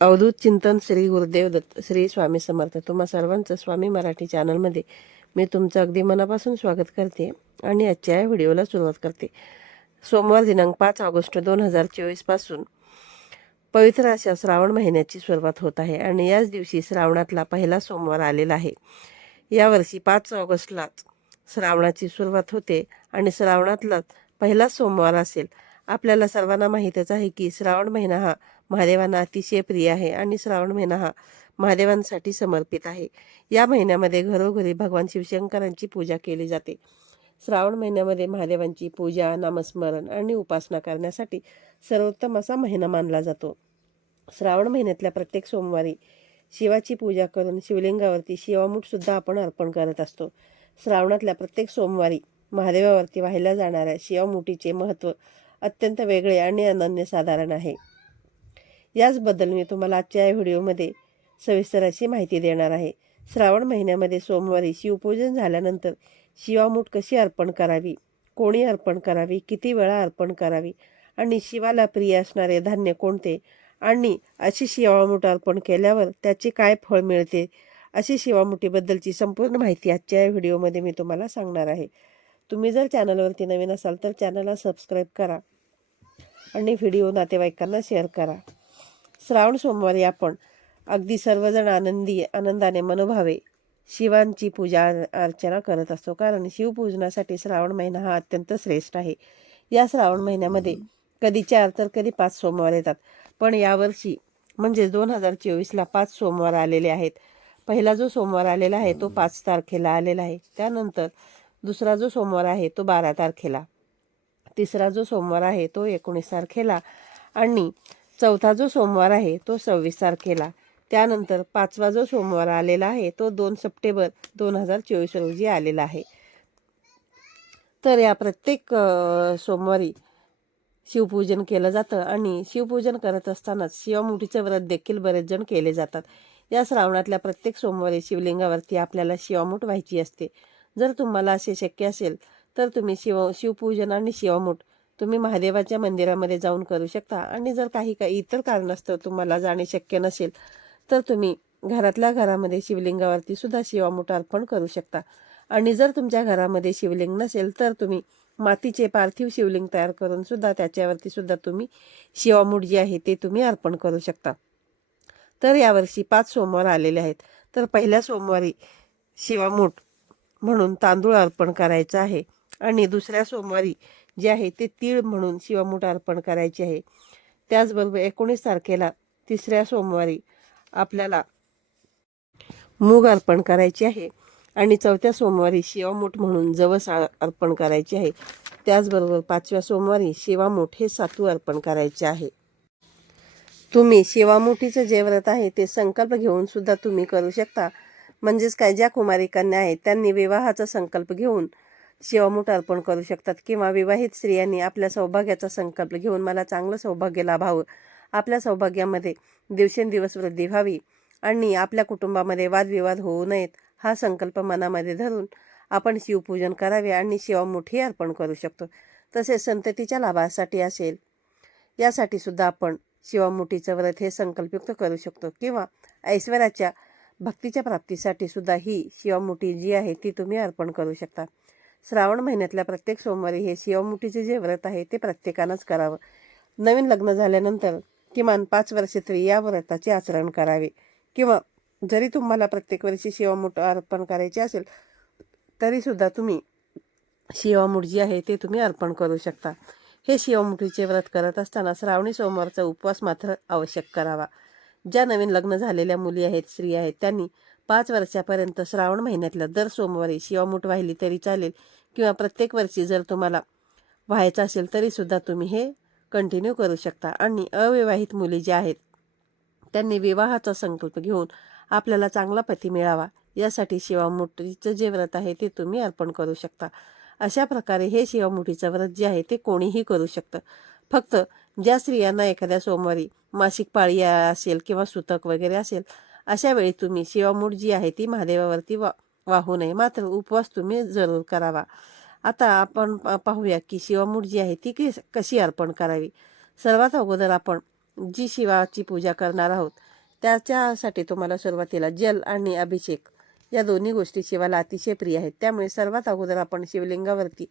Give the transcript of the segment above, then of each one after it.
अवधूत चिंतन श्री गुरुदेव दत्त श्री स्वामी समर्थ. तुम्हा सर्वांचं स्वामी मराठी चॅनलमध्ये मी तुमचं अगदी मनापासून स्वागत करते आणि आजच्या या व्हिडिओला सुरुवात करते. सोमवार दिनांक पाच ऑगस्ट दोन हजार चोवीसपासून पवित्र अशा श्रावण महिन्याची सुरुवात होत आहे आणि याच दिवशी श्रावणातला पहिला सोमवार आलेला आहे. यावर्षी पाच ऑगस्टलाच श्रावणाची सुरुवात होते आणि श्रावणातलाच पहिला सोमवार असेल आपल्याला सर्वांना माहीतच आहे की श्रावण महिना हा महादेवांना अतिशय प्रिय आहे आणि श्रावण महिना हा महादेवांसाठी समर्पित आहे. या महिन्यामध्ये घरोघरी भगवान शिवशंकरांची पूजा केली जाते. श्रावण महिन्यामध्ये महादेवांची पूजा नामस्मरण आणि उपासना करण्यासाठी सर्वोत्तम असा महिना मानला जातो. श्रावण महिन्यातल्या प्रत्येक सोमवारी शिवाची पूजा करून शिवलिंगावरती शिवामूठसुद्धा आपण अर्पण करत असतो. श्रावणातल्या प्रत्येक सोमवारी महादेवावरती वाहिल्या जाणाऱ्या शिवामुठीचे महत्त्व अत्यंत वेगळे आणि अनन्यसाधारण आहे. याचबद्दल मी तुम्हाला आजच्या या व्हिडिओमध्ये सविस्तर अशी माहिती देणार आहे. श्रावण महिन्यामध्ये सोमवारी शिवपूजन झाल्यानंतर शिवामूठ कशी अर्पण करावी? कोणी अर्पण करावी? किती वेळा अर्पण करावी? आणि शिवाला प्रिय असणारे धान्य कोणते? आणि अशी शिवामूठ अर्पण केल्यावर त्याचे काय फळ मिळते? अशी शिवामुठीबद्दलची संपूर्ण माहिती आजच्या या व्हिडिओमध्ये मी तुम्हाला सांगणार आहे. तुम्ही जर चॅनलवरती नवीन असाल तर चॅनलला सबस्क्राईब करा. आणि व्हिडिओ नातेवाईकांना शेअर करा. श्रावण सोमवारी आपण अगदी सर्वजण आनंदी आनंदाने मनोभावे शिवांची पूजा अर्चना करत असतो. कारण शिवपूजनासाठी श्रावण महिना हा अत्यंत श्रेष्ठ आहे. या श्रावण महिन्यामध्ये कधी चार तर कधी पाच सोमवार येतात. पण यावर्षी म्हणजे दोन हजार चोवीसला पाच सोमवार आलेले आहेत. पहिला जो सोमवार आलेला आहे तो पाच तारखेला आलेला आहे. त्यानंतर दुसरा जो सोमवार आहे तो बारा तारखेला. तिसरा जो सोमवार आहे तो एकोणीस तारखेला आणि चौथा जो सोमवार आहे तो सव्वीस तारखेला. त्यानंतर पाचवा जो सोमवार आलेला आहे तो दोन सप्टेंबर दोन हजार चोवीस रोजी आलेला आहे. तर या प्रत्येक सोमवारी शिवपूजन केलं जातं आणि शिवपूजन करत असतानाच शिवामुठीचं व्रत देखील बरेच जण केले जातात. या श्रावणातल्या प्रत्येक सोमवारी शिवलिंगावरती आपल्याला शिवामूठ व्हायची असते. जर तुम्हाला असे शक्य असेल तर तुम्ही शिव शिवपूजन आणि शिवामूठ तुम्ही महादेवाच्या मंदिरामध्ये जाऊन करू शकता. आणि जर काही काही इतर कारणास्तव तुम्हाला जाणे शक्य नसेल तर तुम्ही घरातल्या घरामध्ये शिवलिंगावरती सुद्धा शिवामूठ अर्पण करू शकता. आणि जर तुमच्या घरामध्ये शिवलिंग नसेल तर तुम्ही मातीचे पार्थिव शिवलिंग तयार करून सुद्धा त्याच्यावरती सुद्धा तुम्ही शिवामूठ जे आहे ते तुम्ही अर्पण करू शकता. तर यावर्षी पाच सोमवार आलेले आहेत. तर पहिल्या सोमवारी शिवामूठ म्हणून तांदूळ अर्पण करायचं आहे. आणि दुसऱ्या सोमवारी जे आहे ते तीळ म्हणून शिवामूठ अर्पण करायचे आहे. त्याचबरोबर एकोणीस तारखेला तिसऱ्या सोमवारी आपल्याला मूग अर्पण करायचे आहे आणि चौथ्या सोमवारी शिवामूठ म्हणून जवस अर्पण करायचे आहे. त्याचबरोबर पाचव्या सोमवारी शिवामूठ हे सातू अर्पण करायचे आहे. तुम्ही शिवामुठीचं जे व्रत आहे ते संकल्प घेऊन सुद्धा तुम्ही करू शकता. म्हणजेच काय? ज्या कुमारी कन्या आहेत त्यांनी विवाहाचा संकल्प घेऊन शिवामूठ अर्पण करू शकतात किंवा विवाहित स्त्रियांनी आपल्या सौभाग्याचा संकल्प घेऊन मला चांगलं सौभाग्य लाभावं. आपल्या सौभाग्यामध्ये दिवसेंदिवस वृद्धी व्हावी आणि आपल्या कुटुंबामध्ये वादविवाद होऊ नयेत हा संकल्प मनामध्ये धरून आपण शिवपूजन करावे आणि शिवामुठी अर्पण करू शकतो. तसेच संततीच्या लाभासाठी असेल यासाठी सुद्धा आपण शिवामुठीचं व्रत हे संकल्पयुक्त करू शकतो किंवा ऐश्वर्याच्या भक्तीच्या प्राप्तीसाठी सुद्धा ही शिवामुठी जी आहे ती तुम्ही अर्पण करू शकता. श्रावण महिन्यातल्या प्रत्येक सोमवारी हे शिवमुठीचे जे व्रत आहे ते प्रत्येकानंच करावं. नवीन लग्न झाल्यानंतर किमान पाच वर्षे तरी या व्रताचे आचरण करावे. किंवा जरी तुम्हाला प्रत्येक वर्षी शिवामूठ अर्पण करायचे असेल तरीसुद्धा तुम्ही शिवामूठ जी आहे ते तुम्ही अर्पण करू शकता. हे शिवमुठीचे व्रत करत असताना श्रावणी सोमवारचा उपवास मात्र आवश्यक करावा. ज्या नवीन लग्न झालेल्या मुली आहेत स्त्री आहेत त्यांनी पाच वर्षापर्यंत श्रावण महिन्यातल्या दर सोमवारी शिवामूठ वाहिली तरी चालेल किंवा प्रत्येक वर्षी जर तुम्हाला व्हायचं असेल तरीसुद्धा तुम्ही हे कंटिन्यू करू शकता. आणि अविवाहित मुली ज्या आहेत त्यांनी विवाहाचा संकल्प घेऊन आपल्याला चांगला पती मिळावा. यासाठी शिवामुठीचं जे व्रत आहे ते तुम्ही अर्पण करू शकता. अशा प्रकारे हे शिवामुठीचं व्रत जे आहे ते कोणीही करू शकतं. फक्त ज्या स्त्रियांना एखाद्या सोमवारी मासिक पाळी असेल किंवा सुतक वगैरे असेल अशा वेळी तुम्ही शिवामूठ जी आहे ती महादेवावरती वा वाहू नये. मात्र उपवास तुम्ही जरूर करावा. आता आपण प- पाहूया की शिवामूठ जी आहे ती कशी अर्पण करावी? सर्वात अगोदर आपण जी शिवाची पूजा करणार आहोत त्याच्यासाठी तुम्हाला सुरुवातीला जल आणि अभिषेक या दोन्ही गोष्टी शिवाला अतिशय प्रिय आहेत. त्यामुळे सर्वात अगोदर आपण शिवलिंगावरती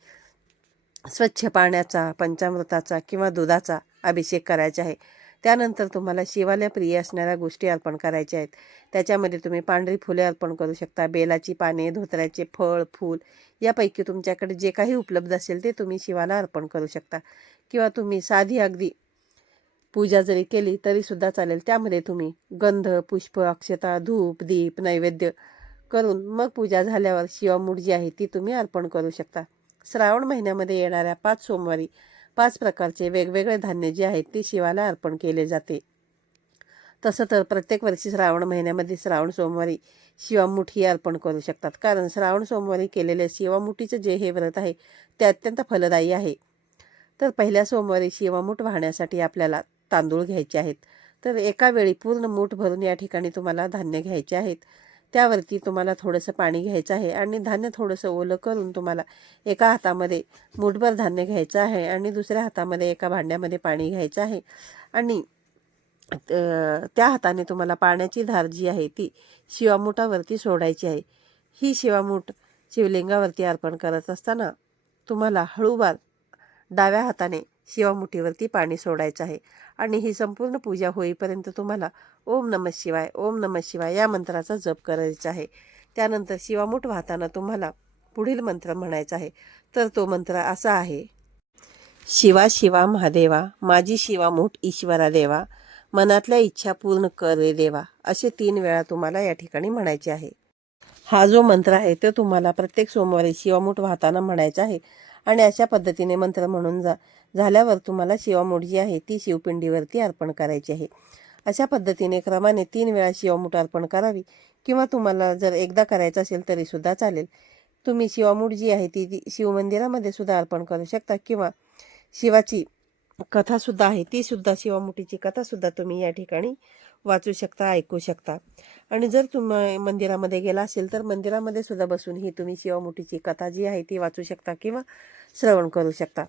स्वच्छ पाण्याचा पंचामृताचा किंवा दुधाचा अभिषेक करायचा आहे. त्यानंतर तुम्हाला शिवाला प्रिय असणाऱ्या गोष्टी अर्पण करायच्या आहेत. त्याच्यामध्ये तुम्ही पांढरी फुले अर्पण करू शकता बेलाची पाने धोत्र्याचे फळ फूल यापैकी तुमच्याकडे जे काही उपलब्ध असेल ते तुम्ही शिवाला अर्पण करू शकता. किंवा तुम्ही साधी अगदी पूजा जरी केली तरीसुद्धा चालेल. त्यामध्ये तुम्ही गंध पुष्प अक्षता धूप दीप नैवेद्य करून मग पूजा झाल्यावर शिवामूठ जी आहे ती तुम्ही अर्पण करू शकता. श्रावण महिन्यामध्ये येणाऱ्या पाच सोमवारी पाच प्रकारचे वेगवेगळे धान्य जे आहेत ते शिवाला अर्पण केले जाते. तसं तर प्रत्येक वर्षी श्रावण महिन्यामध्ये श्रावण सोमवारी शिवामुठी अर्पण करू शकतात. कारण श्रावण सोमवारी केलेले शिवामुठीचं जे हे व्रत आहे ते अत्यंत फलदायी आहे. तर पहिल्या सोमवारी शिवामूठ वाहण्यासाठी आपल्याला तांदूळ घ्यायचे आहेत. तर एका वेळी पूर्ण मूठ भरून या ठिकाणी तुम्हाला धान्य घ्यायचे आहेत. त्यावरती तुम्हाला थोडंसं पाणी घ्यायचं आहे आणि धान्य थोडंसं ओलं करून तुम्हाला एका हातामध्ये मुठभर धान्य घ्यायचं आहे आणि दुसऱ्या हातामध्ये एका भांड्यामध्ये पाणी घ्यायचं आहे. आणि त्या हाताने तुम्हाला पाण्याची धार जी आहे ती शिवामुठावरती सोडायची आहे. ही शिवामूठ शिवलिंगावरती अर्पण करत असताना तुम्हाला हळूवार डाव्या हाताने शिवामुठीवरती पाणी सोडायचं आहे. आणि ही संपूर्ण पूजा होईपर्यंत तुम्हाला ओम नमः शिवाय ओम नमः शिवाय या मंत्राचा जप करायचा आहे. त्यानंतर शिवामूठ वाहताना तुम्हाला पुढील मंत्र म्हणायचा आहे. तर तो मंत्र असा आहे. शिवा शिवा महादेवा माझी शिवामूठ ईश्वरा देवा मनातल्या इच्छा पूर्ण कर रे देवा असे तीन वेळा तुम्हाला या ठिकाणी म्हणायचे आहे. हा जो मंत्र आहे तो तुम्हाला प्रत्येक सोमवारी शिवामूठ वाहताना म्हणायचा आहे. आणि अशा पद्धतीने मंत्र म्हणून जा. झाल्यावर तुम्हाला शिवामूठ जी आहे ती शिवपिंडीवरती अर्पण करायची आहे. अशा पद्धतीने क्रमाने तीन वेळा शिवामूठ अर्पण करावी किंवा तुम्हाला जर एकदा करायचं असेल तरीसुद्धा चालेल. तुम्ही शिवामूठ जी आहे ती ती शिवमंदिरामध्ये सुद्धा अर्पण करू शकता किंवा शिवाची कथासुद्धा आहे ती सुद्धा शिवामुठीची कथासुद्धा तुम्ही या ठिकाणी वाचू शकता ऐकू शकता. आणि जर तुम्ही मंदिरामध्ये गेला असेल तर मंदिरामध्ये सुद्धा बसून ही तुम्ही शिवामुठीची कथा जी आहे ती वाचू शकता किंवा श्रवण करू शकता.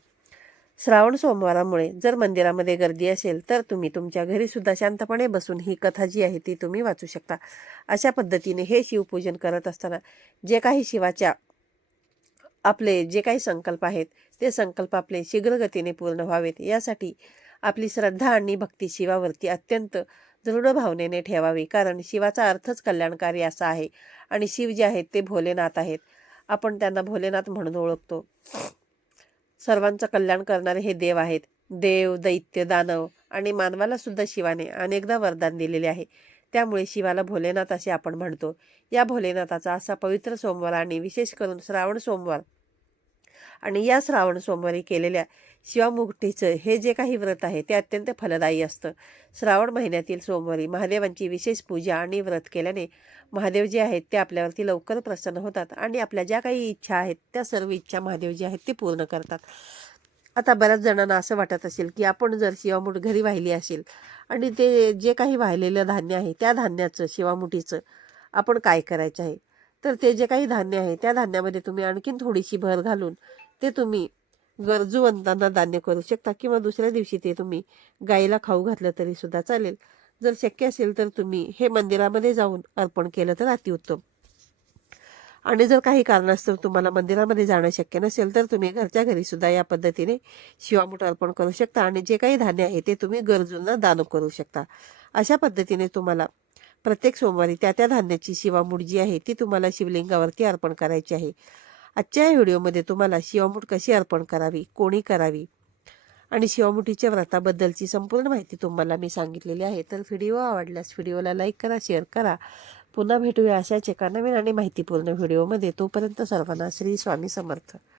श्रावण सोमवारामुळे जर मंदिरामध्ये गर्दी असेल तर तुम्ही तुमच्या घरी सुद्धा शांतपणे बसून ही कथा जी आहे ती तुम्ही वाचू शकता. अशा पद्धतीने हे शिवपूजन करत असताना जे काही शिवाच्या आपले जे काही संकल्प आहेत ते संकल्प आपले शीघ्रगतीने पूर्ण व्हावेत. यासाठी आपली श्रद्धा आणि भक्ती शिवावरती अत्यंत दृढ भावनेने ठेवावी. कारण शिवाचा अर्थच कल्याणकारी असा आहे. आणि शिव जे आहेत ते भोलेनाथ आहेत. आपण त्यांना भोलेनाथ म्हणून ओळखतो. सर्वांचं कल्याण करणारे हे देव आहेत. देव दैत्य दानव आणि मानवाला सुद्धा शिवाने अनेकदा वरदान दिलेले आहे. त्यामुळे शिवाला भोलेनाथ असे आपण म्हणतो. या भोलेनाथाचा असा पवित्र सोमवार आणि विशेष करून श्रावण सोमवार आणि या श्रावण सोमवारी केलेल्या शिवामुक्तीचं हे जे काही व्रत आहे ते अत्यंत फलदायी असतं. श्रावण महिन्यातील सोमवारी महादेवांची विशेष पूजा आणि व्रत केल्याने महादेव जे आहेत ते आपल्यावरती लवकर प्रसन्न होतात आणि आपल्या ज्या काही इच्छा आहेत त्या सर्व इच्छा महादेव जे आहेत ते पूर्ण करतात. आता बऱ्याच जणांना असं वाटत असेल की आपण जर शिवामुठ घरी वाहिली असेल आणि ते जे काही वाहिलेलं धान्य आहे त्या धान्याचं शिवामुठीचं आपण काय करायचं आहे? तर ते जे काही धान्य आहे त्या धान्यामध्ये तुम्ही आणखीन थोडीशी भर घालून ते तुम्ही गरजूवंतांना दान्य करू शकता किंवा दुसऱ्या दिवशी ते तुम्ही गाईला खाऊ घातलं तरी सुद्धा चालेल. जर शक्य असेल तर तुम्ही हे मंदिरामध्ये जाऊन अर्पण केलं तर अतिउत्तम आणि जर काही कारणास्तव तुम्हाला मंदिरामध्ये जाणं शक्य नसेल तर तुम्ही घरच्या घरी सुद्धा या पद्धतीने शिवामूठ अर्पण करू शकता आणि जे काही धान्य आहे ते तुम्ही गरजूंना दान करू शकता. अशा पद्धतीने तुम्हाला प्रत्येक सोमवारी त्या त्या धान्याची शिवामूठ जी आहे ती तुम्हाला शिवलिंगावरती अर्पण करायची आहे. आजच्या या व्हिडिओमध्ये तुम्हाला शिवामूठ कशी अर्पण करावी कोणी करावी आणि शिवामुठीच्या व्रताबद्दलची संपूर्ण माहिती तुम्हाला मी सांगितलेली आहे. तर व्हिडिओ आवडल्यास व्हिडिओला लाईक करा शेअर करा. पुन्हा भेटूया अशाच एका नवीन आणि माहितीपूर्ण व्हिडिओमध्ये. तोपर्यंत सर्वांना श्री स्वामी समर्थ.